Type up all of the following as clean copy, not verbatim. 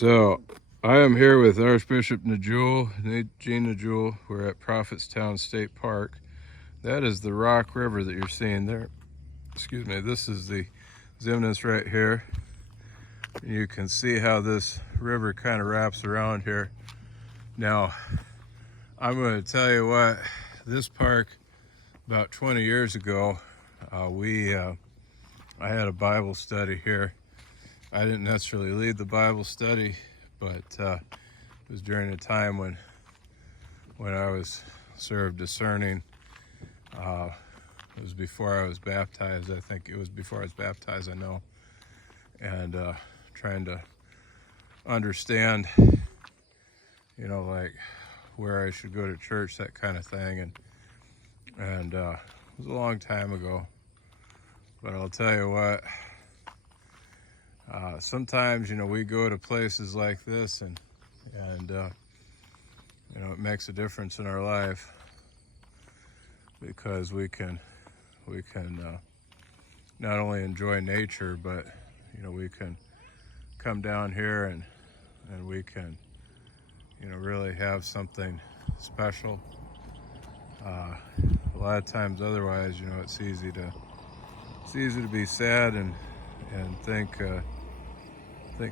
So I am here with Archbishop Gene Najul. We're at Prophetstown State Park. That is the Rock River that you're seeing there. Excuse me, this is the Zimnus right here. You can see how this river kind of wraps around here. Now, I'm going to tell you what, this park, about 20 years ago, I had a Bible study here. I didn't necessarily lead the Bible study, but it was during a time when I was sort of discerning. It was before I was baptized. I think it was before I was baptized, I know. And trying to understand, you know, like where I should go to church, that kind of thing. And it was a long time ago. But I'll tell you what, sometimes, you know, we go to places like this and you know, it makes a difference in our life because we can not only enjoy nature, but, you know, we can come down here and we can, you know, really have something special. A lot of times otherwise, you know, it's easy to be sad and think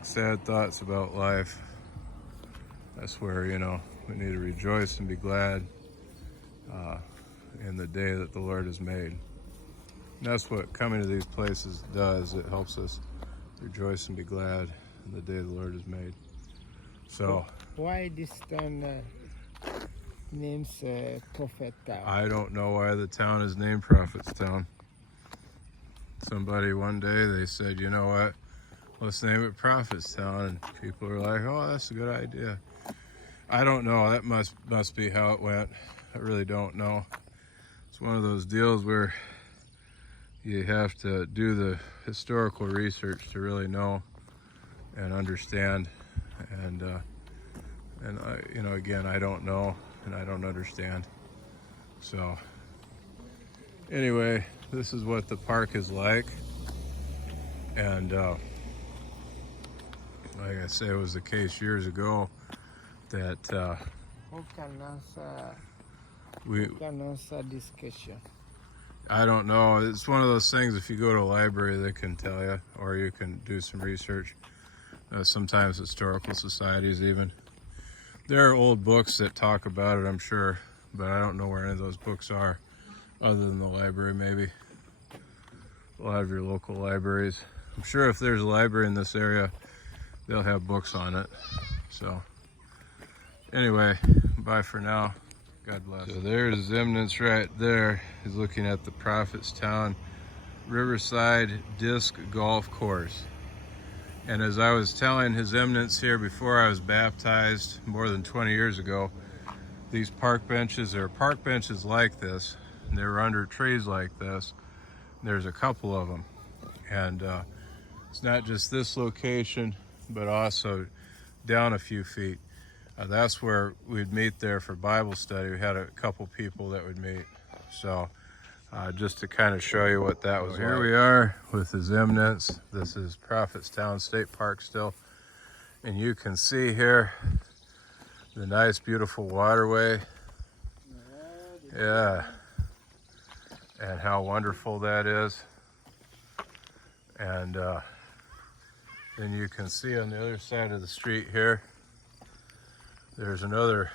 sad thoughts about life. That's where, you know, we need to rejoice and be glad in the day that the Lord has made. And that's what coming to these places does. It helps us rejoice and be glad in the day the Lord has made. So why this town names Prophetstown? I don't know why the town is named Prophetstown. Somebody one day, they said, you know what, let's name it Prophetstown, and people are like, oh, that's a good idea. I don't know, that must be how it went. I really don't know. It's one of those deals where you have to do the historical research to really know and understand. And I, you know, again, I don't know and I don't understand. So anyway, this is what the park is like. And like I say, it was the case years ago that Who can answer this question? I don't know. It's one of those things, if you go to a library, they can tell you, or you can do some research. Sometimes historical societies even. There are old books that talk about it, I'm sure, but I don't know where any of those books are, other than the library maybe. A lot of your local libraries. I'm sure if there's a library in this area, they'll have books on it. So anyway, bye for now. God bless. So there's Zimnus right there. He's looking at the Prophetstown Riverside Disc Golf Course. And as I was telling His Eminence here before I was baptized more than 20 years ago, these park benches are park benches like this. And they were under trees like this. There's a couple of them. And it's not just this location, but also down a few feet. That's where we'd meet there for Bible study. We had a couple people that would meet. So just to kind of show you what that was. Here we are with His Eminence. This is Prophetstown State Park still. And you can see here the nice, beautiful waterway. Yeah. And how wonderful that is. And then you can see on the other side of the street here, there's another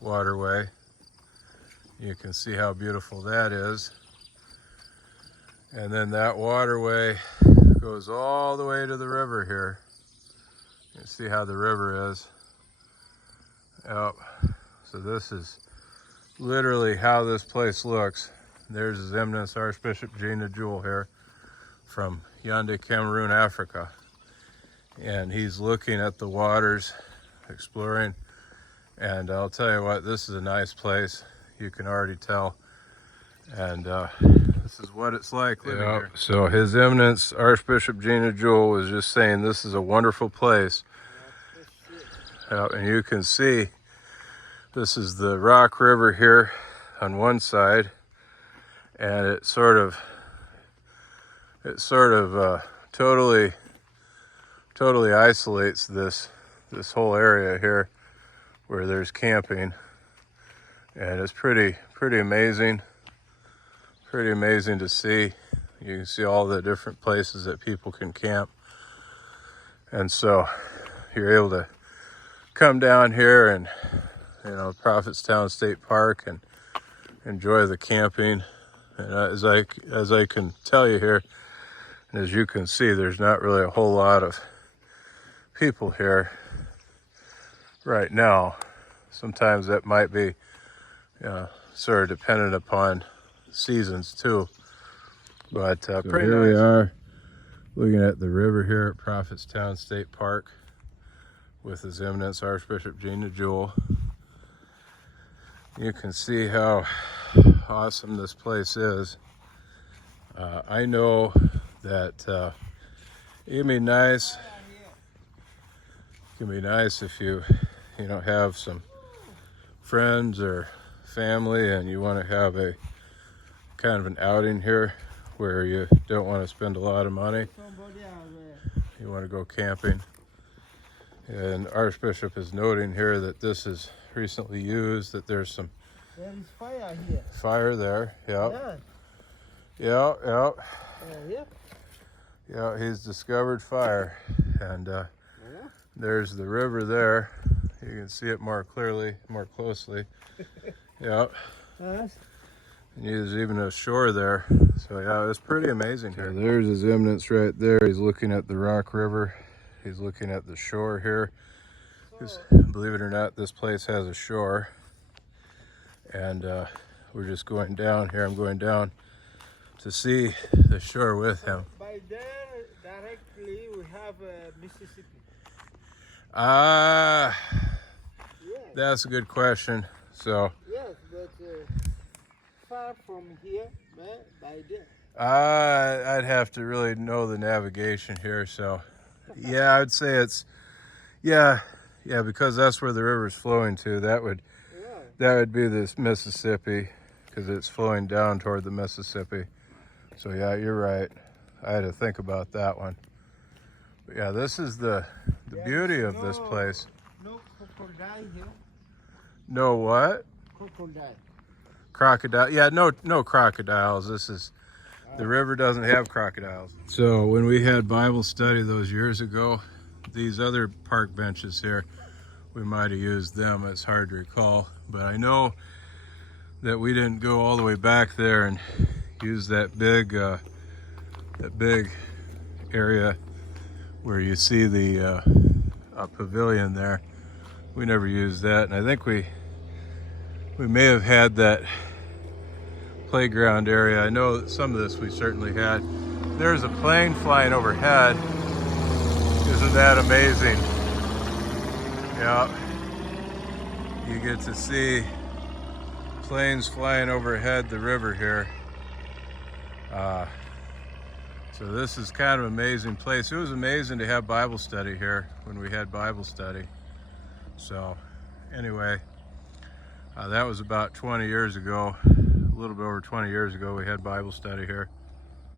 waterway. You can see how beautiful that is. And then that waterway goes all the way to the river here. You can see how the river is. Yep. So this is literally how this place looks. There's His Eminence Archbishop Gene Najul here from Yaoundé, Cameroon, Africa. And he's looking at the waters, exploring. And I'll tell you what, this is a nice place. You can already tell. And this is what it's like living here. So His Eminence Archbishop Gene Najul was just saying this is a wonderful place. And you can see this is the Rock River here on one side. And it sort of totally isolates this this whole area here where there's camping, and it's pretty amazing. Pretty amazing to see. You can see all the different places that people can camp, and so you're able to come down here and, you know, Prophetstown State Park and enjoy the camping. And as I can tell you here, and as you can see, there's not really a whole lot of people here right now. Sometimes that might be sort of dependent upon seasons too. But so pretty here nice. We are looking at the river here at Prophetstown State Park with His Eminence Archbishop Gina Jewel. You can see how awesome this place is. I know that it can be nice. It can be nice if you have some friends or family and you want to have a kind of an outing here where you don't want to spend a lot of money. You want to go camping. And Archbishop is noting here that this is recently used, that there's some there is fire here. Fire there, yeah. Yeah, he's discovered fire. And there's the river there. You can see it more clearly, more closely. Yeah. And there's even a shore there. So yeah, it's pretty amazing here. So there's His Eminence right there. He's looking at the Rock River. He's looking at the shore here. Because believe it or not, this place has a shore. And we're just going down here. I'm going down to see the shore with him. By there, directly, we have Mississippi. Yes. That's a good question. So. Yes, but far from here, by there. I'd have to really know the navigation here. So, yeah, I would say it's, yeah, because that's where the river's flowing to. That would be the Mississippi, because it's flowing down toward the Mississippi. So yeah, you're right. I had to think about that one. But yeah, this is the beauty of this place. No crocodile here. No what? Crocodile. Crocodile. Yeah, no crocodiles. The river doesn't have crocodiles. So when we had Bible study those years ago, these other park benches here, we might have used them. It's hard to recall, but I know that we didn't go all the way back there and use that big area where you see the pavilion there. We never used that, and I think we may have had that playground area. I know that some of this we certainly had. There's a plane flying overhead. Isn't that amazing? Yeah, you get to see planes flying overhead the river here. So this is kind of an amazing place. It was amazing to have Bible study here when we had Bible study. So anyway, that was about 20 years ago, a little bit over 20 years ago we had Bible study here.